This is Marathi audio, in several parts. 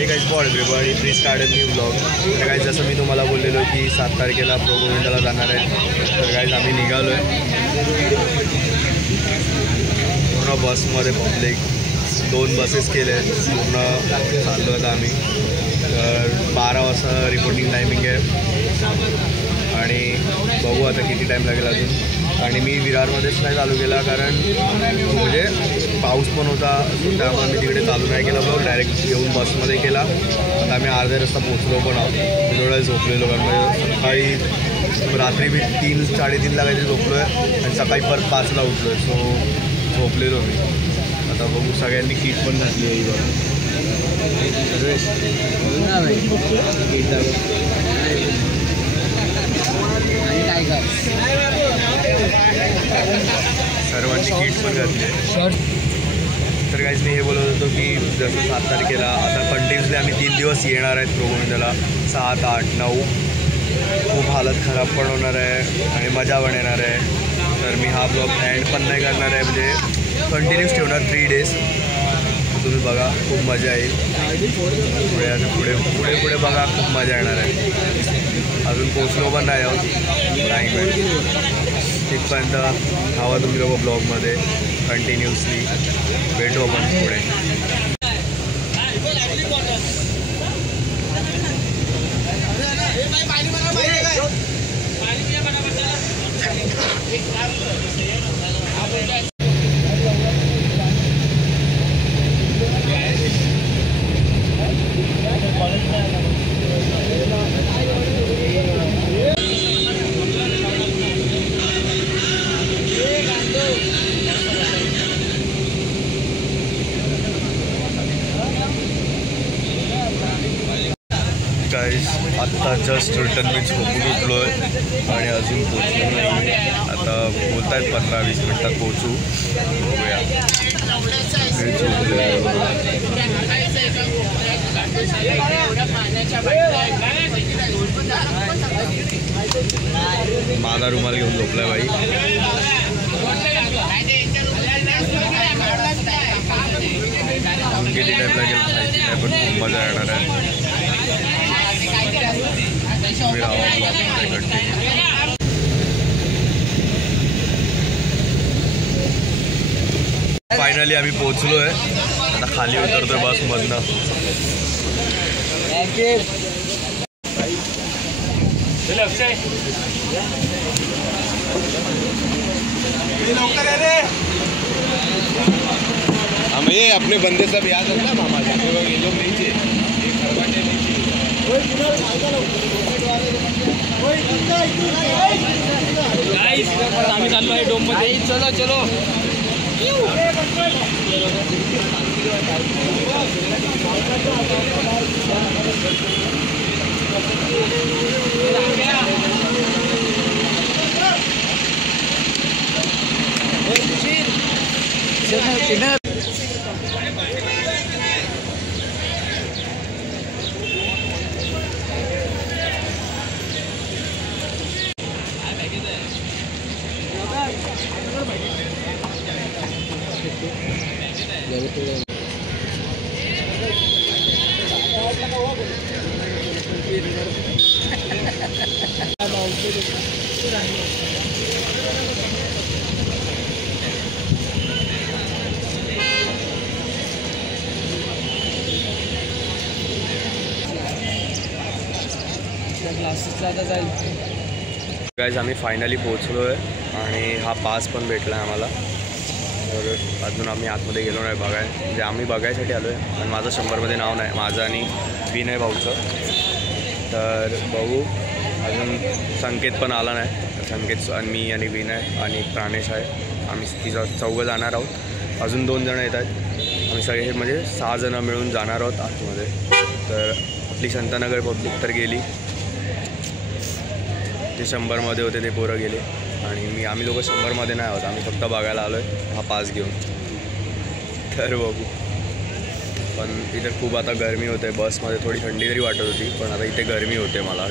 हे guys for everybody please start new blog. तर गाईज जसं मी तुम्हाला बोललेलो की 7 तारखेला प्रो गोविंदाला जाणार आहे. तर गाईज आम्ही निघालो आहे. पूर्ण बसमध्ये पब्लिक 2 बसेस केले आहेत. पूर्ण चाललो आहेत आम्ही. तर 12 वाजता रिपोर्टिंग टायमिंग आहे आणि बघू आता किती टाईम लागेल अजून. आणि मी विरारमध्येच नाही चालू केला कारण म्हणजे पाऊस पण होता, त्यामुळे मी तिकडे चालू नाही केला. ब्लॉग डायरेक्ट येऊन बसमध्ये केला. आता आम्ही अर्ध्या रस्ता पोचलो पण आहोत. मी थोडा झोपलेलो कारण म्हणजे सकाळी रात्री मी 3-3:30 काहीतरी झोपलो आहे आणि सकाळी परत 5ला उठलो आहे. सो झोपलेलो मी. आता बघू, सगळ्यांनी किट पण घातली आहे बघा. सर्वांनी किट पण घातली आहे. तर काहीच मी हे बोलत होतो की जसं 7 तारखेला आता कंटिन्युअसली आम्ही 3 दिवस येणार आहेत प्रो गोविंदाला. 7, 8, 9 खूप हालत खराब पण होणार आहे आणि मजा पण येणार आहे. तर मी हा ब्लॉग एंड पण नाही करणार आहे, म्हणजे कंटिन्यूस ठेवणार 3 डेज. तुम्ही बघा, खूप मजा येईल. पुढे बघा, खूप मजा येणार आहे. अजून पोचलो पण नाही आहोत टाईम आहे. तिथपर्यंत हवा तुम्ही लोक ब्लॉगमध्ये कंटिन्युअसली भेटू आपण पुढे. गाईज आत्ता जस्ट रिटर्न मी झोपून उठलो आहे आणि अजून पोचलो नाही. आता बोलत आहेत 15-20 मिनटात पोचू. बघूया. माझा रुमाल घेऊन झोपलाय बाई. किती टाईम लागेल माहिती नाही, पण खूप मजा येणार आहे. फायनली आम्ही पोहोचलो आहे. आता खाली उतरतोय बसमधनं. हम ये अपने बंदे सब याद रखना मामा ये लोग नीचे आम्ही चाललो आहे डोममध्ये. चलो चलो. गाईज आम्ही फायनली पोचलो आहे आणि हा पास पण भेटला आहे आम्हाला. तर अजून आम्ही आतमध्ये गेलो नाही म्हणजे आम्ही बघायसाठी आलो आहे. पण माझं 100मध्ये नाव नाही, माझं आणि विनय भाऊचं. तर बघू, अजून संकेत पण आला नाही. संकेत आणि मी आणि विनय आणि प्राणेश आहे, आम्ही चौघं जाणार आहोत. अजून 2 जणं येत आहेत. आम्ही सगळे म्हणजे 6 जणं मिळून जाणार आहोत आतमध्ये. तर आपली संतानगर पब्लिक तर गेली. ते 100मध्ये होते ते पोरं गेले आणि आम्ही लोक 100मध्ये नाही आहोत. आम्ही फक्त बघायला आलो आहे हा पास घेऊन. तर बघू. पण इथे खूप आता गरमी होते. बसमध्ये थोडी थंडी तरी वाटत होती, पण आता इथे गरमी होते. मला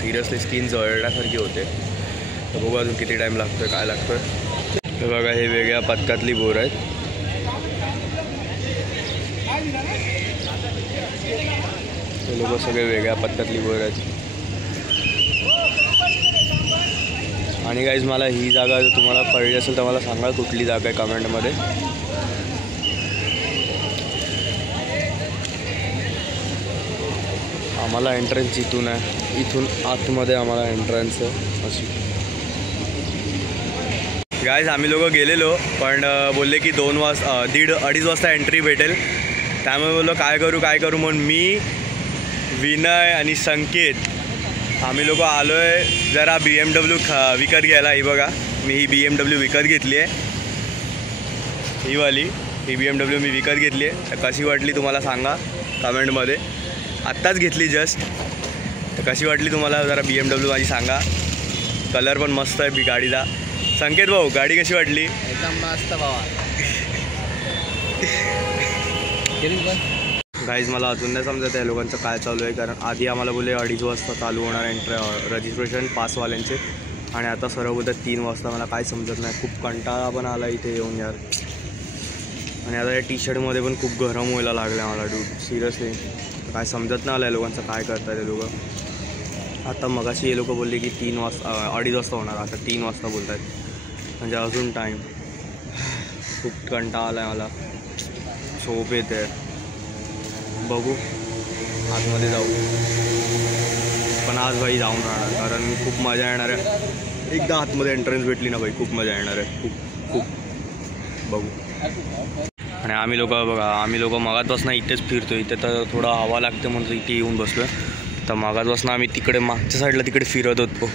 सिरियसली स्किन जळण्यासारखी होते. तर बघू अजून किती टाईम लागतो आहे, काय लागतो आहे. हे बघा, हे वेगळ्या पथकातली बोर आहेत. हे लोक सगळे वेगळ्या पद्धतीतली पोरं आहेत. आणि गाईज मला ही जागा जर तुम्हाला कळली असेल तर मला सांगा कुठली जागा आहे कमेंटमध्ये. आम्हाला एंट्रन्स इथून आहे, इथून आतमध्ये आम्हाला एंट्रन्स आहे अशी. गाईज आम्ही लोक गेलेलो पण बोलले की 2-2:30 वाजता एंट्री भेटेल. त्यामुळे बोललो काय करू म्हणून मी, विनय आणि संकेत आम्ही लोक आलो आहे जरा BMW विकत घ्यायला. ही बघा मी ही BMW विकत घेतली आहे, ही वाली ही BMW मी विकत घेतली आहे. तर कशी वाटली तुम्हाला सांगा कमेंटमध्ये. आत्ताच घेतली जस्ट. तर कशी वाटली तुम्हाला जरा BMW माझी सांगा. कलर पण मस्त आहे गाडीचा. संकेत भाऊ गाडी कशी वाटली? एकदम मस्त भावा. गाईज मला अजून नाही समजत आहे लोकांचं काय चालू आहे. कारण आधी आम्हाला बोलले 2:30 वाजता चालू होणार रजिस्ट्रेशन पासवाल्यांचे आणि आता सर्व बोलतात 3 वाजता. मला काय समजत नाही. खूप कंटाळा पण आला इथे येऊन यार. आणि आता या टी-शर्टमध्ये पण खूप गरम व्हायला लागलं मला डूड सिरियसली. काय समजत नाही आलं लोकांचं काय करतात ते लोक. आता मगाशी हे लोक बोलले की 2:30 वाजता होणार, आता 3 वाजता बोलत आहेत म्हणजे अजून टाईम. खूप कंटाळा आला आहे मला, झोप येते. बघू आतमध्ये जाऊ पण आज भाई जाऊन राहणार कारण खूप मजा येणार आहे. एकदा आतमध्ये एंट्रन्स भेटली ना भाई खूप मजा येणार आहे. खूप बघू. आणि आम्ही लोक मगातपासून इथेच फिरतो. इथे तर थोडा हवा लागते म्हणून इथे येऊन बसलो. तर मगातपासून आम्ही तिकडे मागच्या साईडला तिकडे फिरत होतो.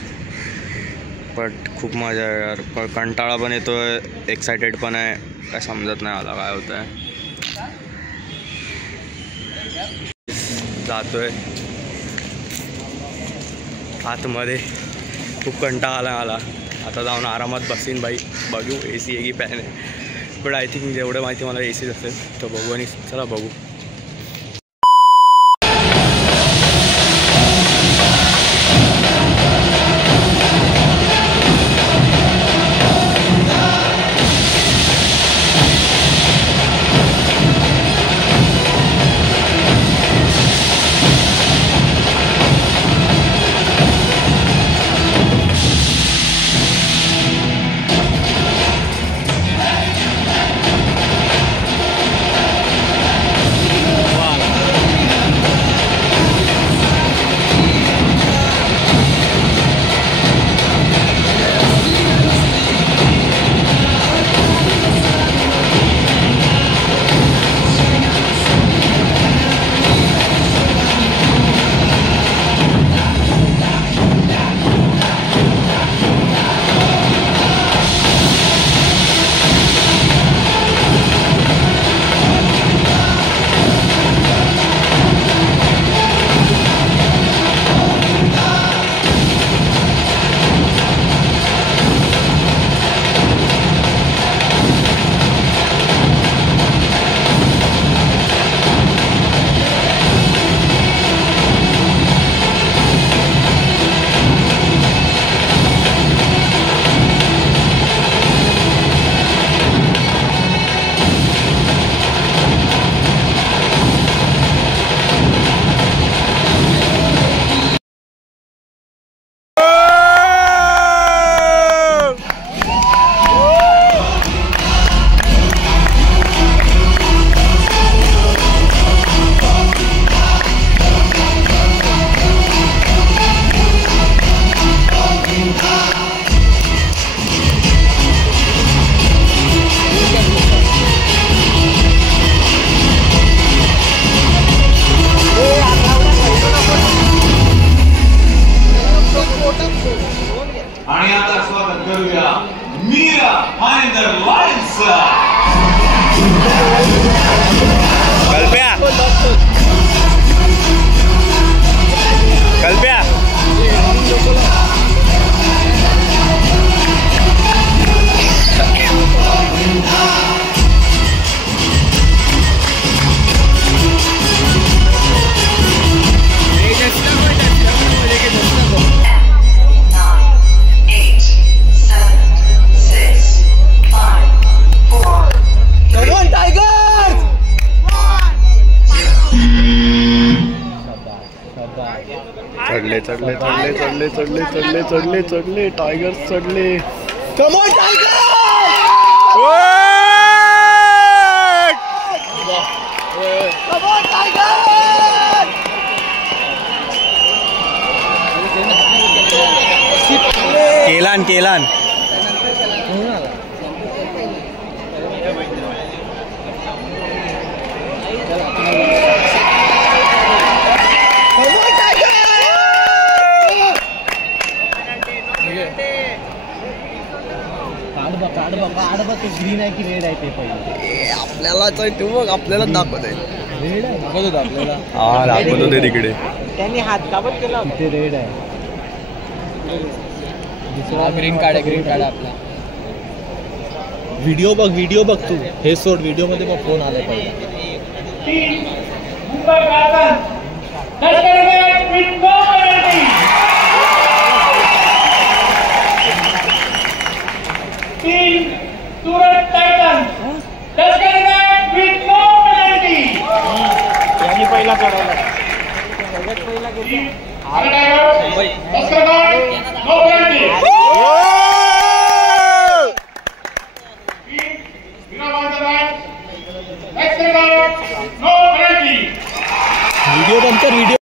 बट खूप मजा आहे यार. कंटाळा पण येतो आहे, एक्सायटेड पण आहे. काय समजत नाही मला काय होतं आहे. जातोय आतमध्ये. खूप कंटाळा आला मला. आता जाऊन आरामात बसीन बाई. बघू AC आहे की फॅन आहे. बट आय थिंक जेवढं माहिती मला ACच असेल. तर बघू आणि चला बघू. आणि आता स्वागत करूया मीरा आणि द लायन्सचा. कल्प्या Come on, Tigers! 1, 0. चढले चढले चढले चढले चढले चढले चढले चढले टायगर्स चढले. Come on tiger. Come on tiger. केलान केलान. ग्रीन आहे की रेड आहे ते पहिले आपल्याला बघ आपल्याला दाखवत आहे. रेड आहे दाखवत होतं आपल्याला. हा दाखवत होते तिकडे. त्यांनी हात काबत केला ते रेड आहे. दुसरा ग्रीन कार्ड आहे. ग्रीन कार्ड आपला. व्हिडिओ बघ तू. हे सोड व्हिडिओ मध्ये मग फोन आला पाहिजे. पहिला चढवला. सगळ्यात पहिला व्हिडिओ बंद कर. व्हिडिओ